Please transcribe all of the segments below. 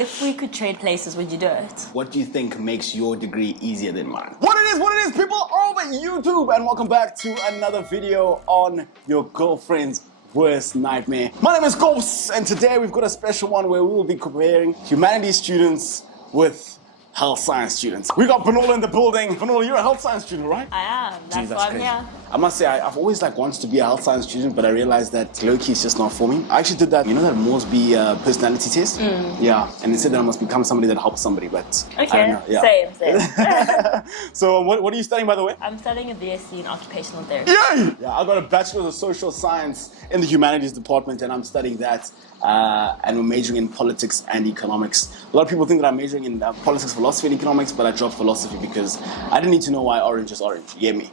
if we could trade places, would you do it? What do you think makes your degree easier than mine? What it is, people over YouTube, and welcome back to another video on your girlfriend's worst nightmare. My name is Kops, and today we've got a special one where we will be comparing humanities students with health science students. We got Bonolo in the building. Bonolo, you're a health science student, right? I am. That's why I'm here. I must say, I've always wanted to be a health science student, but I realized that low-key is just not for me. I actually did that, that Moresby personality test? Yeah, and it said that I must become somebody that helps somebody, but I don't know. Yeah. Same. So what are you studying, by the way? I'm studying a BSc in occupational therapy. Yay! Yeah, I got a bachelor's of social science in the humanities department, and I'm studying that. And we're majoring in politics and economics. A lot of people think that I'm majoring in politics, philosophy, and economics, but I dropped philosophy because I didn't need to know why orange is orange. You get me?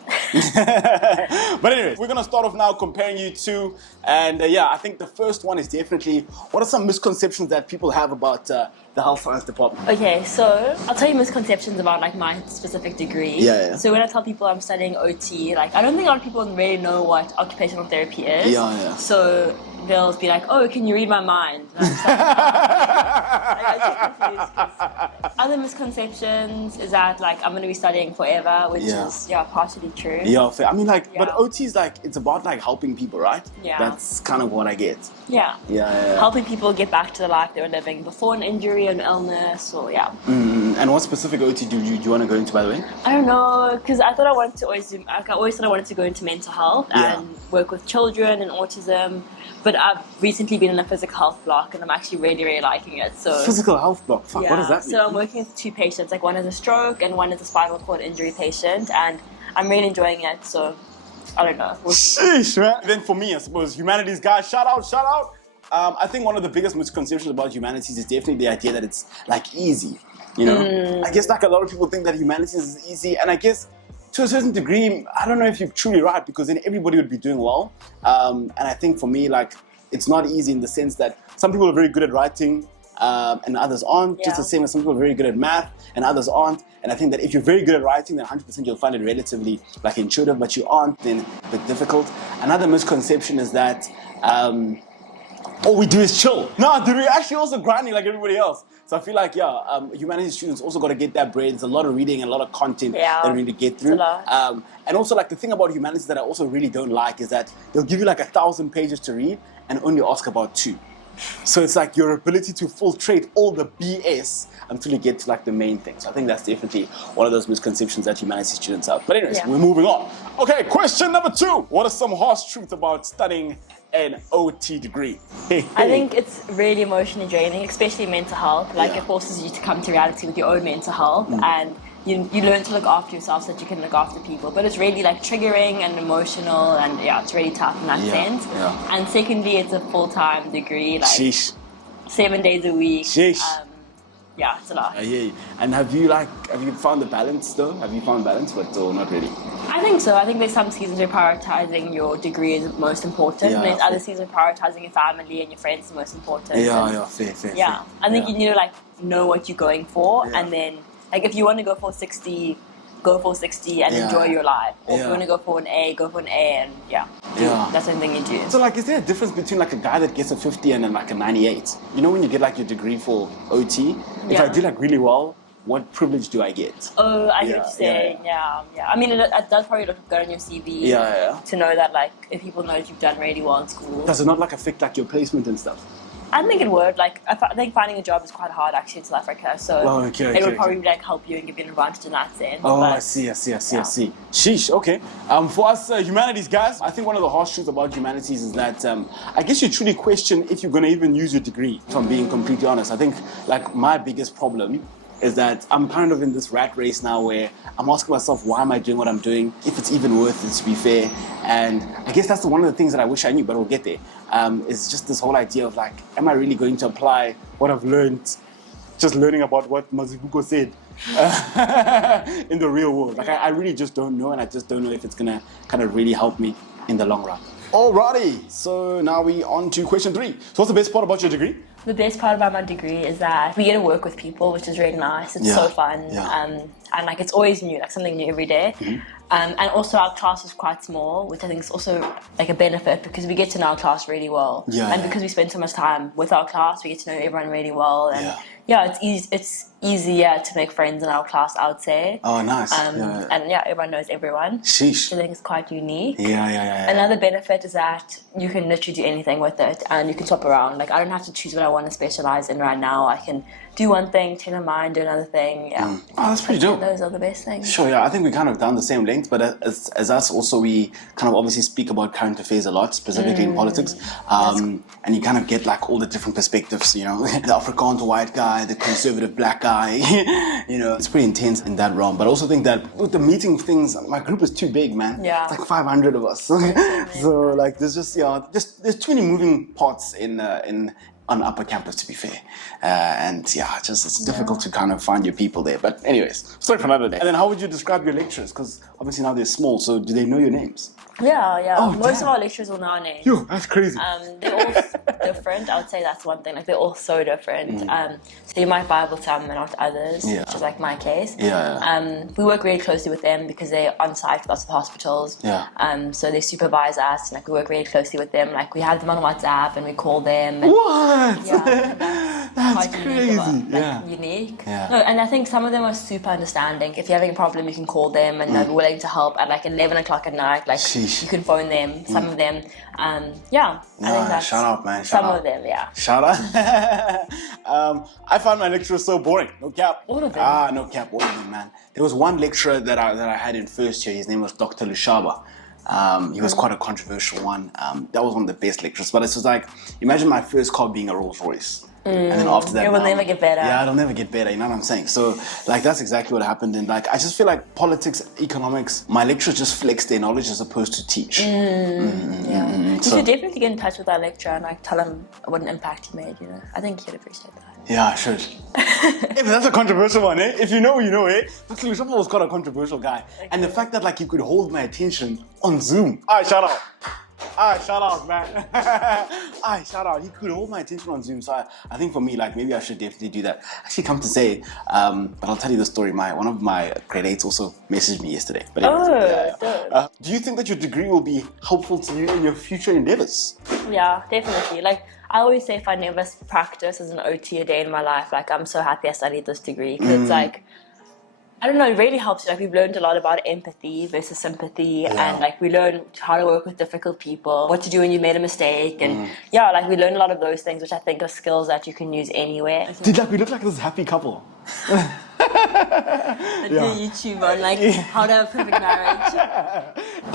But anyways, we're gonna start off now comparing you two, and I think the first one is definitely, what are some misconceptions that people have about the health science department? Okay, so I'll tell you misconceptions about my specific degree. Yeah. So when I tell people I'm studying OT, I don't think a lot of people really know what occupational therapy is. Yeah. So they'll be like, oh, can you read my mind? And I'm just confused, 'cause other misconceptions is that I'm going to be studying forever, which is partially true. Yeah, fair. I mean, but OT is it's about helping people, right? Yeah. That's kind of what I get. Yeah. Yeah. Helping people get back to the life they were living before an injury, an illness, or And what specific OT do you want to go into, by the way? I don't know, because I thought I wanted to always thought I wanted to go into mental health and work with children and autism. But I've recently been in a physical health block, and I'm actually really, really liking it. So physical health block? Fuck, what does that mean? So I'm working with two patients. One is a stroke and one is a spinal cord injury patient, and I'm really enjoying it. So I don't know. Sheesh, man. Then for me, I suppose, humanities guys, shout out. I think one of the biggest misconceptions about humanities is definitely the idea that it's easy. I guess a lot of people think that humanities is easy, and I guess to a certain degree, I don't know if you're truly right, because then everybody would be doing well. And I think for me, it's not easy in the sense that some people are very good at writing and others aren't. Just the same as some people are very good at math and others aren't. And I think that if you're very good at writing, then 100% you'll find it relatively intuitive, but you aren't, then a bit difficult. Another misconception is that all we do is chill. No, dude, we're actually also grinding like everybody else. So I feel humanities students also got to get that brain. There's a lot of reading and a lot of content that we need to get through. And also the thing about humanities that I also really don't like is that they'll give you 1,000 pages to read and only ask about 2. So it's your ability to filtrate all the BS until you get to the main thing. So I think that's definitely one of those misconceptions that humanities students have. But anyways, we're moving on. Okay, question number 2. What are some harsh truths about studying an OT degree? I think it's really emotionally draining, especially mental health. It forces you to come to reality with your own mental health, and you learn to look after yourself so that you can look after people. But it's really triggering and emotional, and it's really tough in that sense. Yeah. And secondly, it's a full-time degree, Sheesh. 7 days a week. Sheesh. It's a lot. I hear you. And have you found the balance though? Have you found balance, or not really? I think so. I think there's some seasons where prioritizing your degree is most important, and there's other seasons where prioritizing your family and your friends is most important. Fair. Yeah, I think you need to know what you're going for, and then if you want to go for 60, go for 60 and enjoy your life. Or if you want to go for an A, go for an A, and that's something you do. So is there a difference between a guy that gets a 50 and then a 98? When you get your degree for OT, if I do really well, what privilege do I get? Oh, I get what you're saying. Yeah. I mean, it does probably look good on your CV. To know that if people know that you've done really well in school. Does it not affect your placement and stuff? I think it would. I think finding a job is quite hard actually in South Africa. So it would probably help you and give you an advantage in that sense. Oh, I see. Sheesh. Okay. For us humanities guys, I think one of the harsh truths about humanities is that I guess you truly question if you're going to even use your degree. If I'm being completely honest, I think my biggest problem is that I'm kind of in this rat race now where I'm asking myself, why am I doing what I'm doing? If it's even worth it, to be fair. And I guess that's one of the things that I wish I knew, but we'll get there. Is just this whole idea of am I really going to apply what I've learned, just learning about what Mazibuko said in the real world? I really just don't know, and I just don't know if it's gonna kind of really help me in the long run. Alrighty, so now we on to question 3. So what's the best part about your degree? The best part about my degree is that we get to work with people, which is really nice. It's so fun. And it's always new, something new every day. And also our class is quite small, which I think is also like a benefit because we get to know our class really well. And because we spend so much time with our class, we get to know everyone really well. And it's easier to make friends in our class, I would say. Oh, nice. And everyone knows everyone. Sheesh. So I think it's quite unique. Yeah. Another benefit is that you can literally do anything with it and you can swap around. Like I don't have to choose what I want to specialize in right now. I can do one thing, change my mind, do another thing. Yeah. Oh, that's pretty dope. Those are the best things. Sure, yeah. I think we're kind of down the same length, but as us also, we kind of obviously speak about current affairs a lot, specifically in politics. And you kind of get like all the different perspectives, you know, the Afrikaans white guy, the conservative black guy, you know, it's pretty intense in that realm. But I also think that with the meeting things, my group is too big, man. Yeah. It's like 500 of us. So like there's just, there's too many moving parts on upper campus, to be fair. It's difficult to kind of find your people there. But anyways, sorry for another day. And then how would you describe your lecturers? Because obviously now they're small, so do they know your names? Yeah. Oh, most of our lecturers will know our names. Yo, that's crazy. They're all different. I would say that's one thing. Like they're all so different. So you might vibe with some and not others, which is like my case. We work really closely with them because they're on site with lots of hospitals. So they supervise us. And, like we work really closely with them. Like we have them on WhatsApp and we call them. And, what? Yeah, that's crazy. Unique. No, and I think some of them are super understanding. If you're having a problem, you can call them and they're willing to help at like 11 o'clock at night. Like you can phone them. Some of them, I think that's shout out, man. Some of them, Shout out. I found my lecturers so boring. No cap. All of them. No cap. All of them, man. There was one lecturer that I had in first year. His name was Dr. Lushaba. He was quite a controversial one. That was one of the best lecturers. But it was like, imagine my first car being a Rolls Royce. And then after that, it will never get better. Yeah, it'll never get better. You know what I'm saying? So, like, that's exactly what happened. And like, I just feel like politics, economics, my lecturers just flex their knowledge as opposed to teach. You should definitely get in touch with our lecturer and like tell him what an impact he made. You know, I think he'd appreciate that. Yeah, I should. But that's a controversial one, eh? If you know, you know, eh? Dr. Lushaba was quite a controversial guy. Okay. And the fact that like he could hold my attention on Zoom. Shout out, man. Shout out. He could hold my attention on Zoom. So I think for me, like, maybe I should definitely do that. Actually, come to say, but I'll tell you the story. One of my grade 8s also messaged me yesterday. But anyways, do you think that your degree will be helpful to you in your future endeavors? Yeah, definitely. Like, I always say if I never practice as an OT a day in my life, like, I'm so happy I studied this degree. Because it's like, I don't know, it really helps you. Like, we've learned a lot about empathy versus sympathy, and like we learn how to work with difficult people, what to do when you made a mistake, and like we learn a lot of those things, which I think are skills that you can use anywhere. Dude, we look like this happy couple. The YouTube on like how to have a perfect marriage.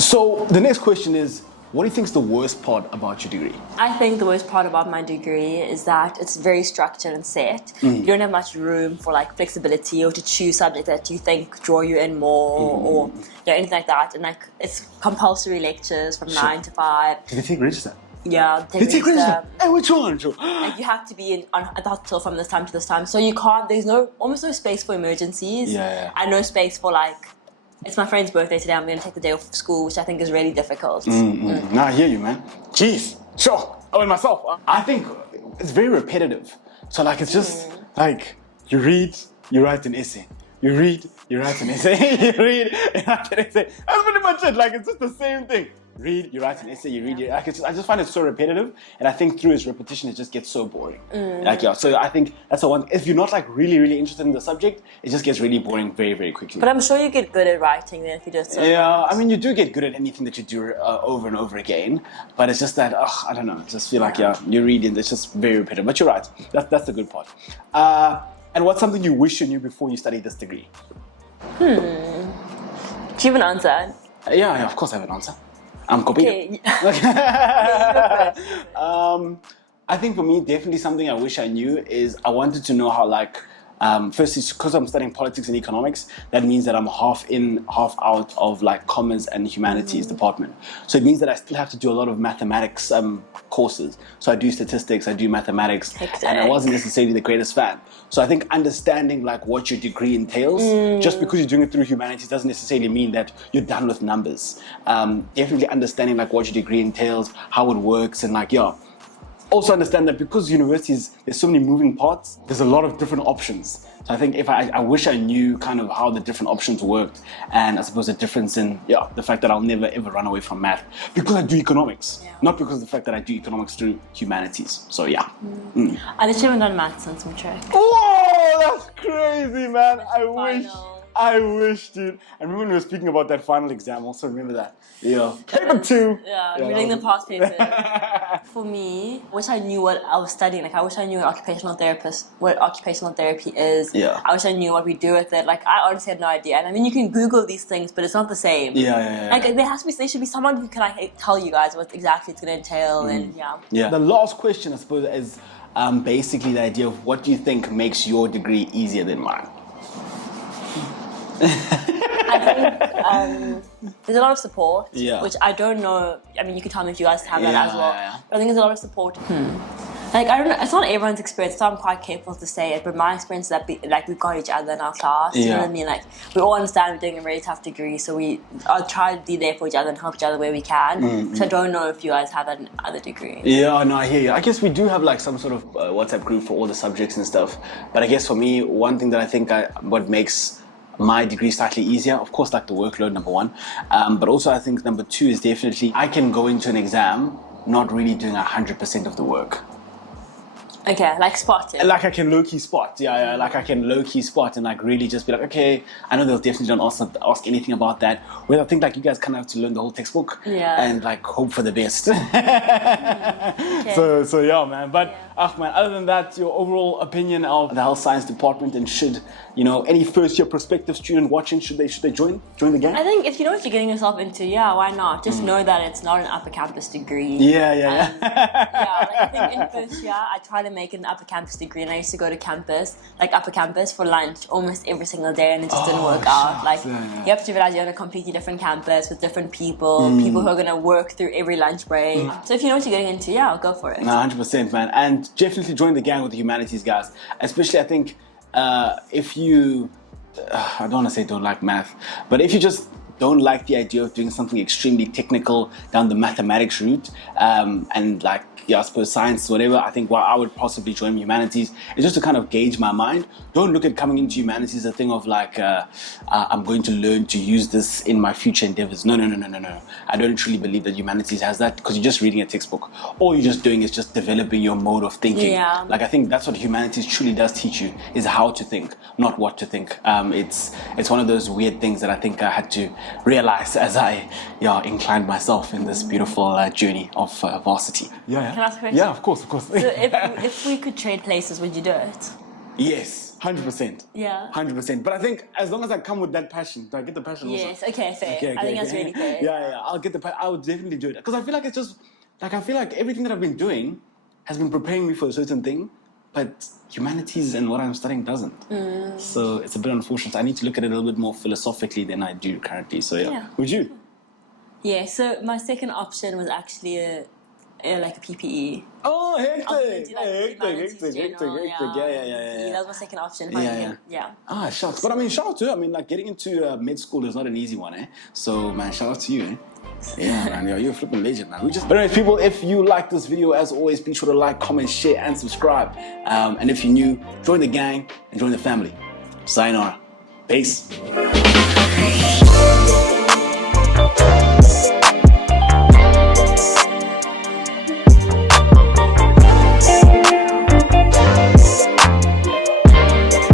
So the next question is, what do you think is the worst part about your degree? I think the worst part about my degree is that it's very structured and set. You don't have much room for like flexibility or to choose subjects that you think draw you in more or anything like that. And like it's compulsory lectures from 9 to 5. Do they take register? Yeah, they take register. Hey, which one? Like you have to be at the hospital from this time to this time, so you can't. There's almost no space for emergencies. And no space for like. It's my friend's birthday today, I'm going to take the day off of school, which I think is really difficult. Nah, I hear you, man. Jeez. Sure. And myself, I think it's very repetitive. So, like, it's just, like, you read, you write an essay. You read, you write an essay. You read, you write an essay. That's pretty much it. Like, it's just the same thing. Read, you write an essay, you read, I just find it so repetitive, and I think through its repetition it just gets so boring. So I think that's the one. If you're not like really, really interested in the subject, it just gets really boring very, very quickly. But I'm sure you get good at writing then if you just. I mean, you do get good at anything that you do over and over again, but it's just that I don't know. I just feel like you're reading. It's just very repetitive. But you're right. That's the good part. And what's something you wish you knew before you studied this degree? Do you have an answer? Yeah, of course I have an answer. I'm Kopano. I think for me, definitely something I wish I knew is I wanted to know how, like, firstly, because I'm studying politics and economics, that means that I'm half in, half out of like commerce and humanities department. So it means that I still have to do a lot of mathematics courses. So I do statistics, I do mathematics, and I wasn't necessarily the greatest fan. So I think understanding like what your degree entails, just because you're doing it through humanities doesn't necessarily mean that you're done with numbers. Definitely understanding like what your degree entails, how it works, and like also understand that because universities, there's so many moving parts, there's a lot of different options. So I think if I wish I knew kind of how the different options worked, and I suppose the difference in the fact that I'll never ever run away from math because I do economics, not because of the fact that I do economics through humanities. So yeah. I literally haven't done maths since matric. Whoa, that's crazy, man. I Final. wish, dude. I remember when we were speaking about that final exam. Also remember that. Yeah. Paper 2. Yeah, reading the past papers. For me, I wish I knew what I was studying. Like, I wish I knew what occupational therapy is. Yeah. I wish I knew what we do with it. Like, I honestly had no idea. And I mean, you can Google these things, but it's not the same. Yeah. Like, there should be someone who can like tell you guys what exactly it's going to entail. And Yeah. The last question, I suppose, is basically the idea of what do you think makes your degree easier than mine? I think there's a lot of support, which I don't know. I mean, you can tell me if you guys have that as well. Yeah. But I think there's a lot of support. Like, I don't know, it's not everyone's experience, so I'm quite careful to say it, but my experience is that we've got each other in our class, you know what I mean? Like, we all understand we're doing a really tough degree, so I'll try to be there for each other and help each other where we can. So I don't know if you guys have that in other degrees. Yeah, no, I hear you. I guess we do have like some sort of WhatsApp group for all the subjects and stuff, but I guess for me, one thing that I think what makes my degree slightly easier, of course, like the workload, number one, but also I think number two is definitely I can go into an exam not really doing 100% of the work. Okay, like spot it. Like I can low-key spot, like I can low-key spot and like really just be like, okay, I know they'll definitely don't ask anything about that. Where I think like you guys kind of have to learn the whole textbook and like hope for the best. Okay. So yeah, man. But man, other than that, your overall opinion of the health science department, and should any first-year prospective student watching, should they join the gang? I think if you know what you're getting yourself into, why not? Just know that it's not an upper campus degree. Yeah. Like I think in first year I tried to make it an upper campus degree, and I used to go to campus, like upper campus, for lunch almost every single day, and it just didn't work out. Like you have to realize you're on a completely different campus with different people who are going to work through every lunch break. So if you know what you're getting into, go for it. 100%, man. And definitely join the gang with the humanities guys. Especially, I think, if you, I don't want to say don't like math, but if you just don't like the idea of doing something extremely technical down the mathematics route, and like, I suppose science, whatever, I think why I would possibly join humanities is just to kind of gauge my mind. Don't look at coming into humanities as a thing of like, I'm going to learn to use this in my future endeavors. No. I don't truly believe that humanities has that, because you're just reading a textbook. All you're just doing is just developing your mode of thinking. Like, I think that's what humanities truly does teach you, is how to think, not what to think. It's one of those weird things that I think I had to realize as I inclined myself in this beautiful journey of varsity. Can I ask a question? Yeah, of course. So if we could trade places, would you do it? Yes, 100%. Yeah. 100%. But I think as long as I come with that passion, do I get the passion also? Yes, okay, fair. I think that's really fair. Yeah, I'll get the passion. I would definitely do it. Because I feel like it's just, like, I feel like everything that I've been doing has been preparing me for a certain thing, but humanities and what I'm studying doesn't. So it's a bit unfortunate. I need to look at it a little bit more philosophically than I do currently. So yeah. Would you? Yeah, so my second option was actually like a PPE. Oh, hectic! Hectic. Yeah. That was my second option. Ah, shucks. But I mean, shout out to you. I mean, like, getting into med school is not an easy one, eh? So, man, shout out to you, eh? Yeah, man, you're a flipping legend, man. But anyways, people, if you like this video, as always, be sure to like, comment, share, and subscribe. And if you're new, join the gang and join the family. Sayonara. Peace.